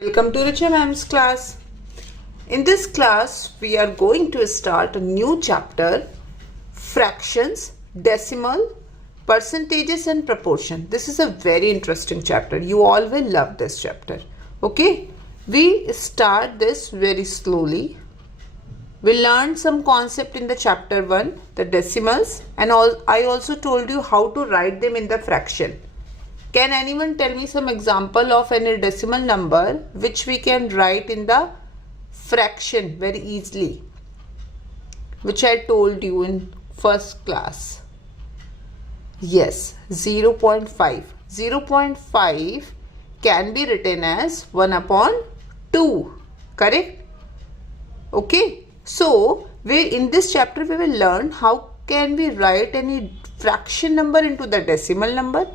Welcome to Richa Ma'am's class. In this class, we are going to start a new chapter, fractions, decimal, percentages and proportion. This is a very interesting chapter. You all will love this chapter. Okay, we start this very slowly. We learned some concept in the chapter 1, the decimals, and I also told you how to write them in the fraction. Can anyone tell me some example of any decimal number which we can write in the fraction very easily, which I told you in first class? Yes, 0.5. 0.5 can be written as 1 upon 2. Correct? Okay. So, in this chapter we will learn how can we write any fraction number into the decimal number,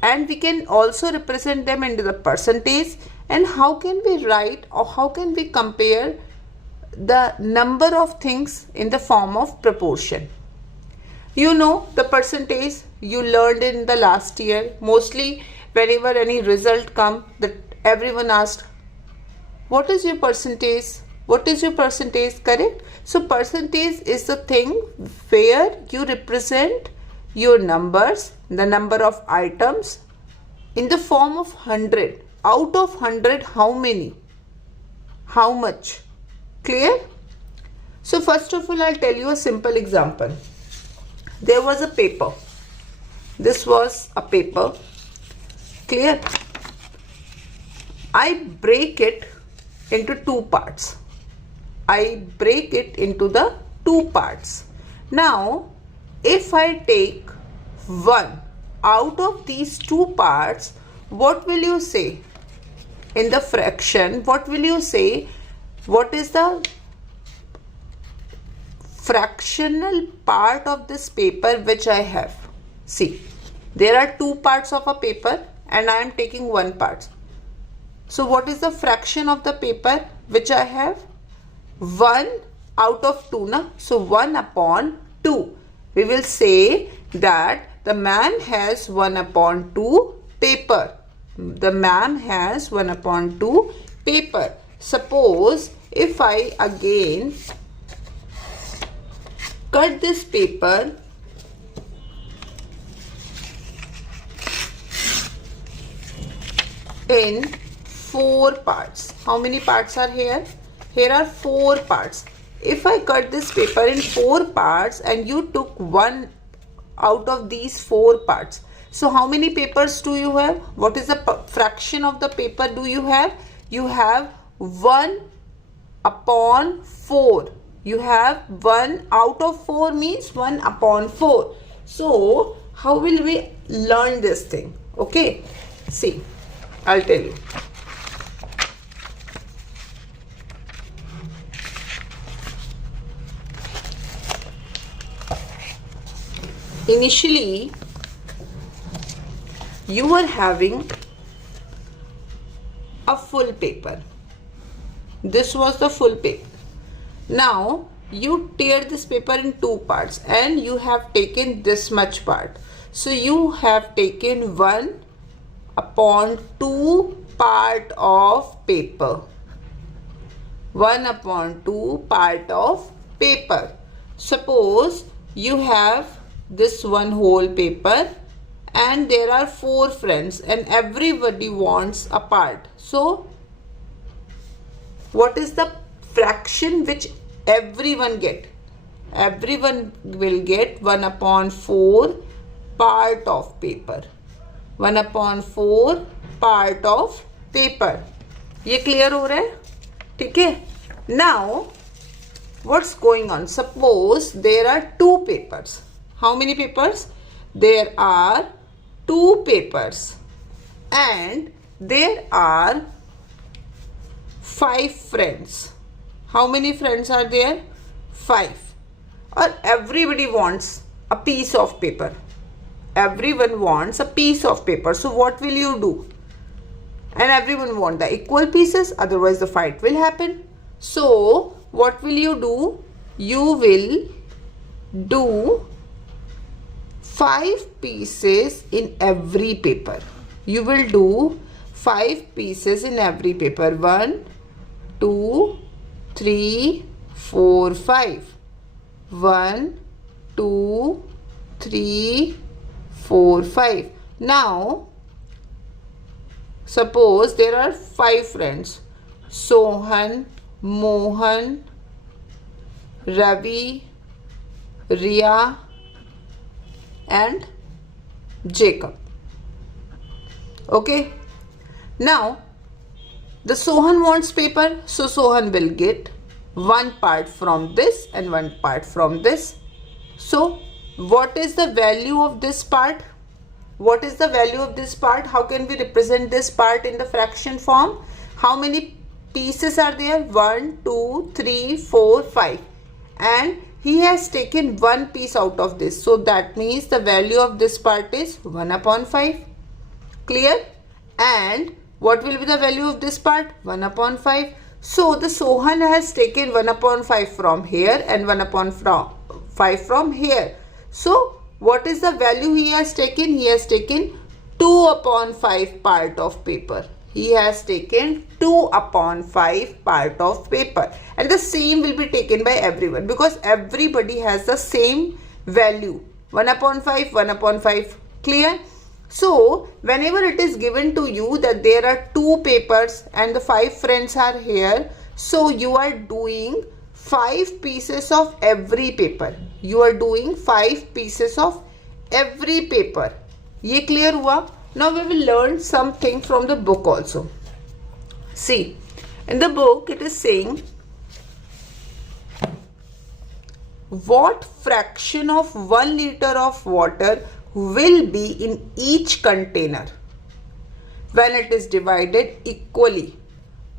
and we can also represent them into the percentage, and how can we write or how can we compare the number of things in the form of proportion. You know the percentage you learned in the last year. Mostly whenever any result come, that everyone asked, what is your percentage? What is your percentage? Correct? So percentage is the thing where you represent your numbers, the number of items, in the form of 100. Out of 100, how many? How much? Clear? So first of all, I'll tell you a simple example. There was a paper. This was a paper. Clear? I break it into two parts. I break it into the two parts. Now, if I take one out of these two parts, what will you say? In the fraction, what will you say? What is the fractional part of this paper which I have? See, there are two parts of a paper and I am taking one part. So what is the fraction of the paper which I have? 1 out of 2, na? So 1 upon 2. We will say that the man has 1 upon 2 paper. The man has 1 upon 2 paper. Suppose if I again cut this paper in 4 parts. How many parts are here? Here are 4 parts. If I cut this paper in 4 parts and you took one out of these 4 parts, so how many papers do you have? What is the fraction of the paper do you have? You have 1 upon 4. You have 1 out of 4 means 1 upon 4. So how will we learn this thing? Okay, see, I'll tell you. Initially, you were having a full paper. This was the full paper. Now, you tear this paper in 2 parts and you have taken this much part. So, you have taken 1 upon 2 part of paper. 1 upon 2 part of paper. Suppose you have this one whole paper and there are 4 friends and everybody wants a part. So what is the fraction which everyone get? Everyone will get 1 upon 4 part of paper. 1 upon 4 part of paper. ये clear हो रहा है? ठीक है? Now what's going on? Suppose there are 2 papers. How many papers? There are 2 papers and there are 5 friends. How many friends are there? 5. Or everybody wants a piece of paper. Everyone wants a piece of paper. So what will you do? And everyone wants the equal pieces, otherwise the fight will happen. So what will you do? You will do 5 pieces in every paper. You will do 5 pieces in every paper. 1, 2, 3, 4, 5. 1, 2, 3, 4, 5. Now, suppose there are 5 friends. Sohan, Mohan, Ravi, Riya and Jacob. Okay. Now, the Sohan wants paper, so Sohan will get one part from this and one part from this. So, what is the value of this part? What is the value of this part? How can we represent this part in the fraction form? How many pieces are there? 1, 2, 3, 4, 5. And he has taken one piece out of this. So that means the value of this part is 1 upon 5. Clear? And what will be the value of this part? 1 upon 5. So the Sohan has taken 1 upon 5 from here and 1 upon 5 from here. So what is the value he has taken? He has taken 2 upon 5 part of paper. He has taken 2 upon 5 part of paper. And the same will be taken by everyone because everybody has the same value. 1 upon 5, 1 upon 5. Clear? So, whenever it is given to you that there are 2 papers and the 5 friends are here, so you are doing 5 pieces of every paper. You are doing 5 pieces of every paper. Ye clear hua? Now we will learn something from the book also. See, in the book it is saying what fraction of 1 liter of water will be in each container when it is divided equally.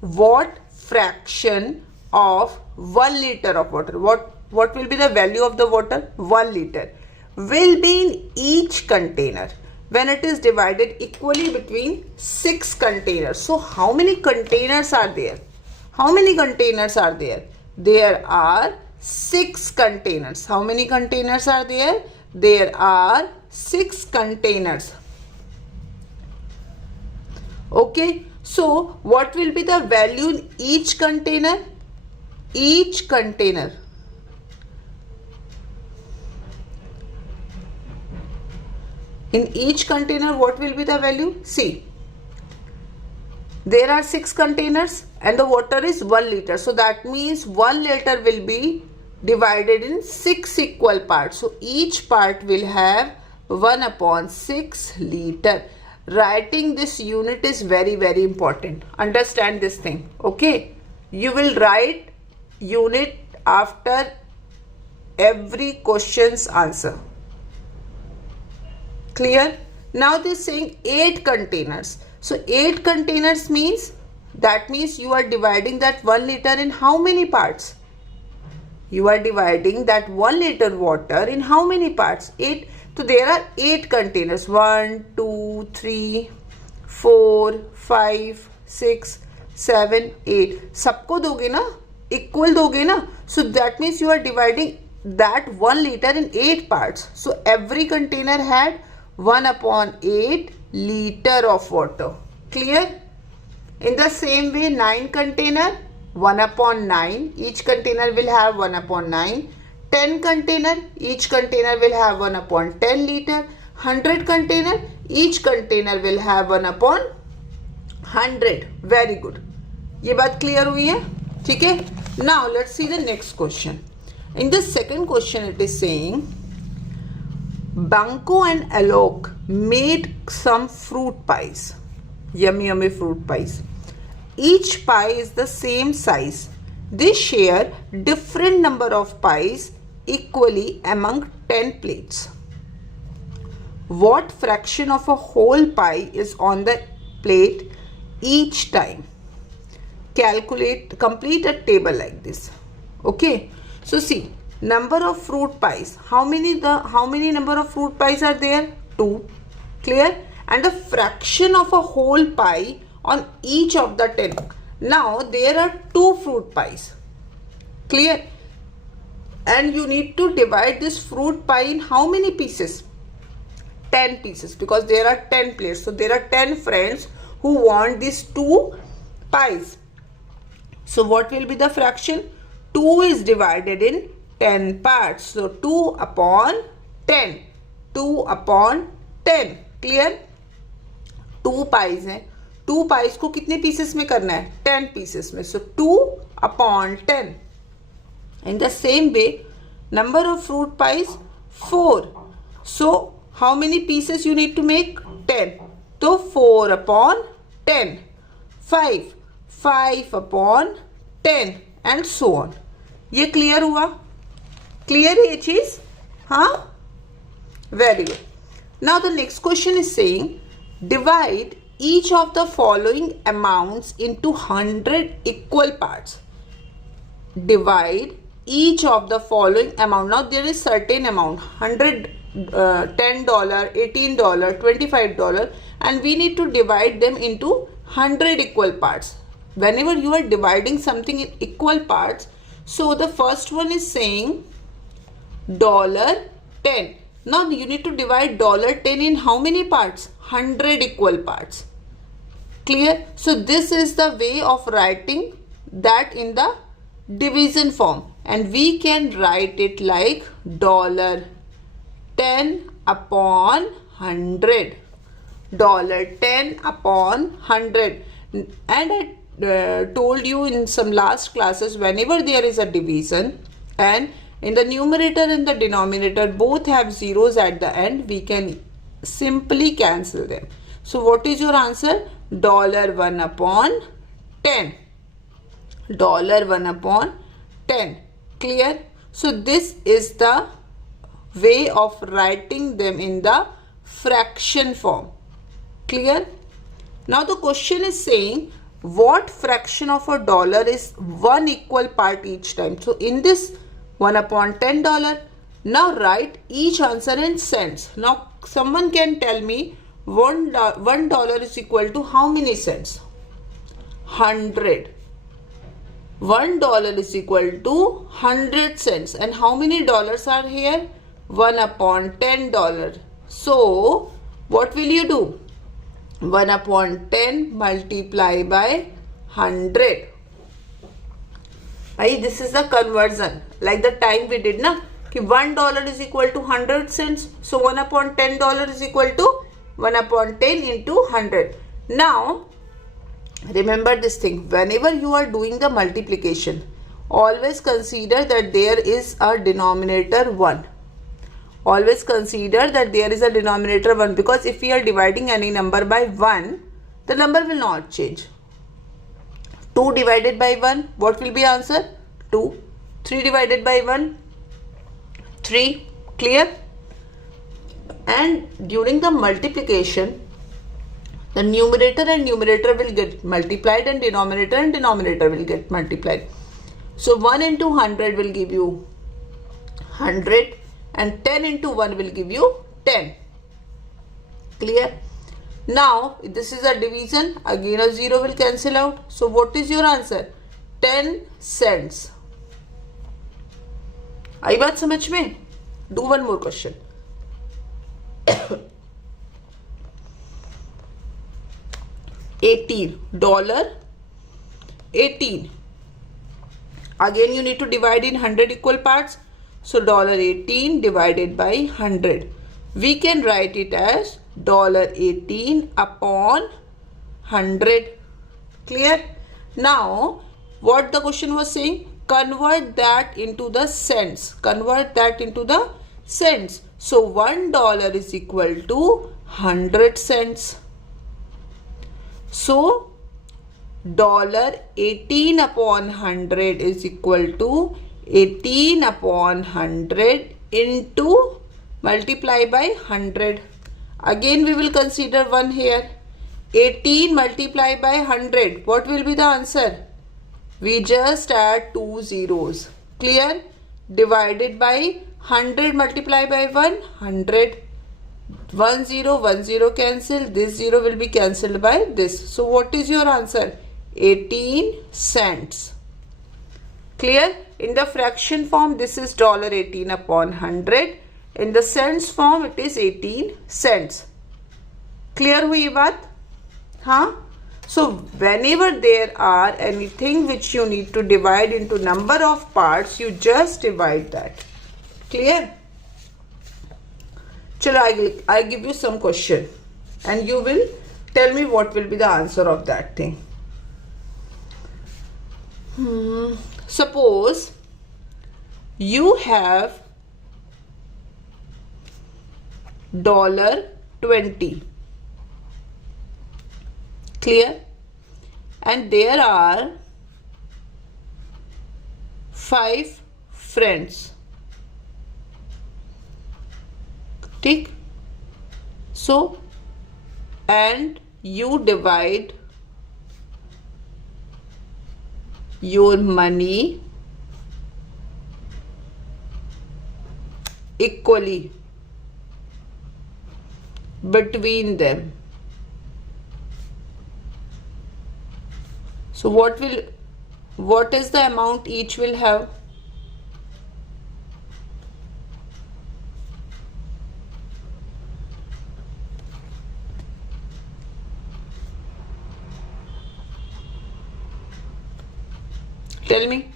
What fraction of 1 liter of water, what will be the value of the water? 1 liter will be in each container when it is divided equally between 6 containers. So how many containers are there? How many containers are there? There are 6 containers. How many containers are there? There are 6 containers. Okay, so what will be the value in each container? Each container. In each container, what will be the value? See, there are 6 containers and the water is 1 liter. So that means 1 liter will be divided in 6 equal parts. So each part will have 1 upon 6 liter. Writing this unit is very, very important. Understand this thing. Okay. You will write unit after every question's answer. Clear? Now they are saying 8 containers. So 8 containers means, that means you are dividing that 1 liter in how many parts? You are dividing that 1 liter water in how many parts? 8. So there are 8 containers. 1, 2, 3, 4, 5, 6, 7, 8. सबको दोगे ना? Equal दोगे ना? So that means you are dividing that 1 liter in 8 parts. So every container had 1 upon 8 liter of water. Clear? In the same way, 9 container, 1 upon 9. Each container will have 1 upon 9. 10 container, each container will have 1 upon 10 liter. 100 container, each container will have 1 upon 100. Very good. ये बात clear हुई है? ठीक है? Now let's see the next question. In the second question it is saying Banco and Alok made some fruit pies. Yummy, yummy fruit pies. Each pie is the same size. They share different number of pies equally among 10 plates. What fraction of a whole pie is on the plate each time? Complete a table like this. Okay. So see, number of fruit pies. How many number of fruit pies are there? 2. Clear? And the fraction of a whole pie on each of the 10. Now there are 2 fruit pies. Clear? And you need to divide this fruit pie in how many pieces? 10 pieces, because there are 10 plates. So there are 10 friends who want these 2 pies. So what will be the fraction? 2 is divided in 10 parts. So 2 upon 10. 2 upon 10. Clear? 2 pies हैं. 2 pies को कितने pieces में करना है? 10 pieces में. So 2 upon 10. In the same way, number of fruit pies 4. So how many pieces you need to make? 10. So 4 upon 10. 5. 5 upon 10 and so on. ये clear हुआ? Clear है ये चीज? हाँ? Very good. Now the next question is saying divide each of the following amounts into 100 equal parts. Divide each of the following amount. Now there is certain amount, $100, $10, $18, $25, and we need to divide them into 100 equal parts. Whenever you are dividing something in equal parts, so the first one is saying $10. Now you need to divide $10 in how many parts? 100 equal parts. Clear? So this is the way of writing that in the division form, and we can write it like $10 upon 100. $10 upon 100. And I told you in some last classes, whenever there is a division and in the numerator and the denominator both have zeros at the end, we can simply cancel them. So what is your answer? $1 upon 10. $1 upon 10. Clear? So this is the way of writing them in the fraction form. Clear? Now the question is saying what fraction of a dollar is 1 equal part each time. So in this 1 upon $10, now write each answer in cents. Now someone can tell me $1 is equal to how many cents? 100. $1 is equal to 100 cents. And how many dollars are here? 1 upon $10. So what will you do? 1 upon 10 multiply by 100. This is the conversion, like the time we did na, कि $1 is equal to 100 cents. So 1 upon $10 is equal to 1 upon 10 into 100. Now remember this thing, whenever you are doing the multiplication, always consider that there is a denominator 1. Always consider that there is a denominator 1, because if we are dividing any number by 1, the number will not change. 2 divided by 1, what will be answer? 2. 3 divided by 1, 3. Clear? And during the multiplication, the numerator and numerator will get multiplied and denominator will get multiplied. So 1 into 100 will give you 100 and 10 into 1 will give you 10. Clear? Now this is a division, again a 0 will cancel out. So what is your answer? 10 cents. आई बात समझ में? Do one more question. $18. Again you need to divide in 100 equal parts. So $18 divided by 100. We can write it as $18 upon 100. Clear? Now what the question was saying? Convert that into the cents. Convert that into the cents. So $1 is equal to 100 cents. So $18 upon 100 is equal to 18 upon 100 into multiply by 100. Again we will consider 1 here. 18 multiply by 100. What will be the answer? We just add 2 zeros. Clear? Divided by 100 multiply by 1, 100. 1 0 cancel. This 0 will be cancelled by this. So what is your answer? 18 cents. Clear? In the fraction form, this is $18 upon 100. In the cents form, it is 18 cents. Clear हुई बात? हाँ? So whenever there are anything which you need to divide into number of parts, you just divide that. Clear? Chalo, I'll give you some question and you will tell me what will be the answer of that thing. Suppose you have $20. Clear? And there are 5 friends. Tick. So, and you divide your money equally between them. So what is the amount each will have? Tell me.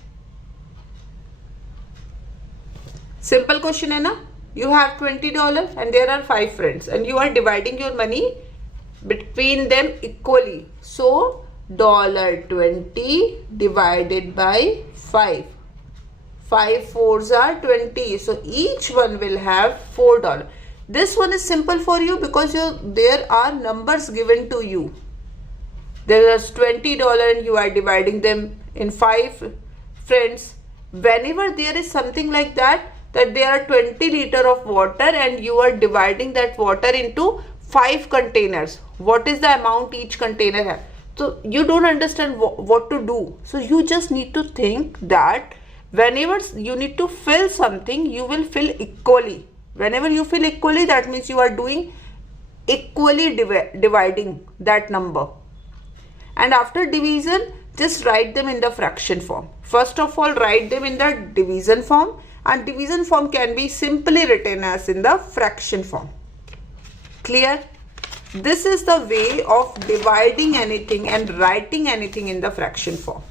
Simple question है ना? You have $20 and there are 5 friends and you are dividing your money between them equally. So $20 divided by 5. 5 fours are 20. So each one will have $4. This one is simple for you because there are numbers given to you. There is $20 and you are dividing them in 5 friends. Whenever there is something like that there are 20 liters of water and you are dividing that water into 5 containers. What is the amount each container has? So you don't understand what to do. So you just need to think that whenever you need to fill something, you will fill equally. Whenever you fill equally, that means you are doing equally dividing that number. And after division, just write them in the fraction form. First of all, write them in the division form, and division form can be simply written as in the fraction form. Clear? This is the way of dividing anything and writing anything in the fraction form.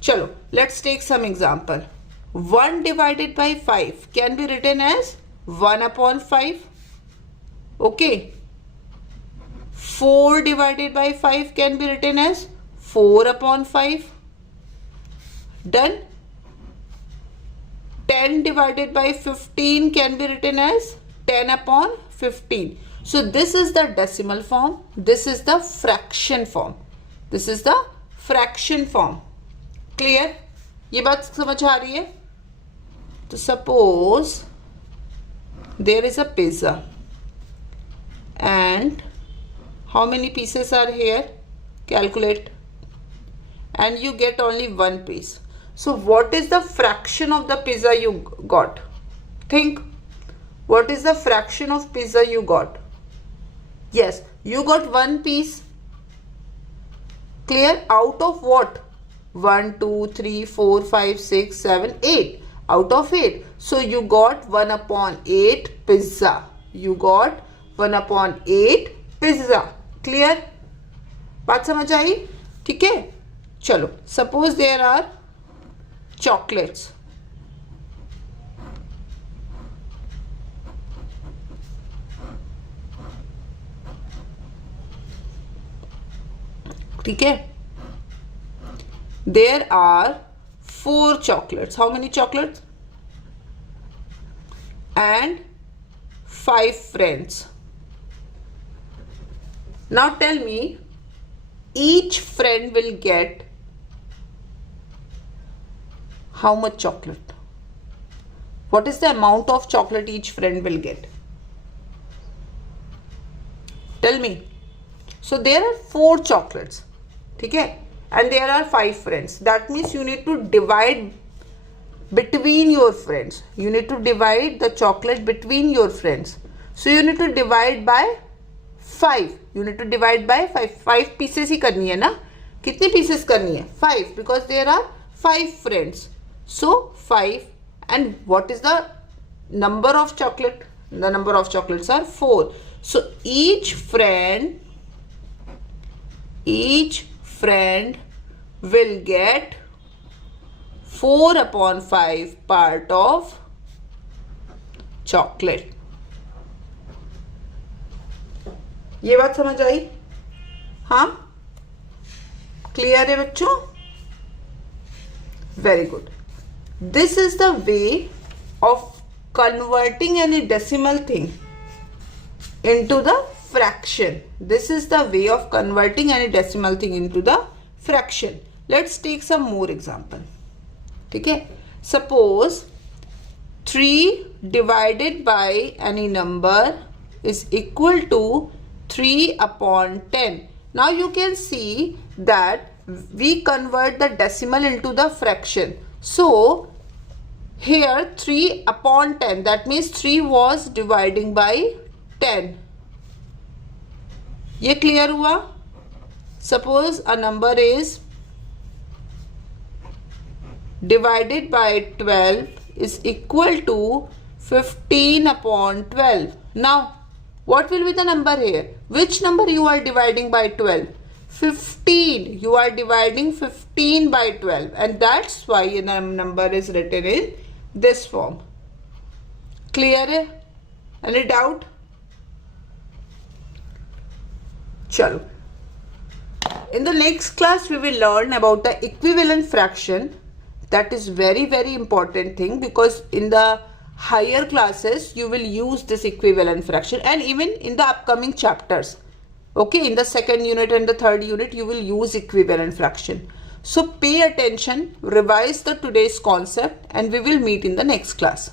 Chalo, let's take some example. 1 divided by 5 can be written as 1 upon 5. Okay. 4 divided by 5 can be written as 4 upon 5. Done. 10 divided by 15 can be written as 10 upon 15. So this is the decimal form. This is the fraction form. This is the fraction form. Clear? ये बात समझ आ रही है? तो suppose there is a pizza and how many pieces are here? Calculate. And you get only 1 piece. So what is the fraction of the pizza you got? Think. What is the fraction of pizza you got? Yes, you got 1 piece. Clear? Out of what? 1, 2, 3, 4, 5, 6, 7, 8. Out of 8. So you got 1 upon 8 pizza. You got 1 upon 8 pizza. Clear? बात समझ आई? ठीक है? चलो. Suppose there are chocolates. ठीक है? There are 4 chocolates. How many chocolates? And 5 friends. Now tell me, each friend will get how much chocolate? What is the amount of chocolate each friend will get? Tell me. So there are 4 chocolates. Okay? And there are 5 friends. That means you need to divide between your friends. You need to divide the chocolate between your friends. So you need to divide by 5. You need to divide by 5. 5 pieces ही करनी है ना? कितनी pieces करनी है? 5, because there are 5 friends. So 5, and what is the number of chocolate? The number of chocolates are 4. So each friend friend will get 4/5 part of chocolate. ये बात समझ आई? हाँ, क्लियर है बच्चों? Very good. This is the way of converting any decimal thing into the fraction. This is the way of converting any decimal thing into the fraction. Let's take some more example. ठीक है? Suppose 3 divided by any number is equal to 3/10. Now you can see that we convert the decimal into the fraction. So here 3/10, that means 3 was dividing by 10. ये clear हुआ? Suppose a number is divided by 12 is equal to 15/12. Now what will be the number here? Which number you are dividing by 12? 15. You are dividing 15 by 12, and that's why the number is written in this form. Clear है? Any doubt? Chalo. In the next class we will learn about the equivalent fraction. That is very important thing, because in the higher classes you will use this equivalent fraction, and even in the upcoming chapters, okay, in the second unit and the third unit you will use equivalent fraction. So pay attention, revise the today's concept, and we will meet in the next class.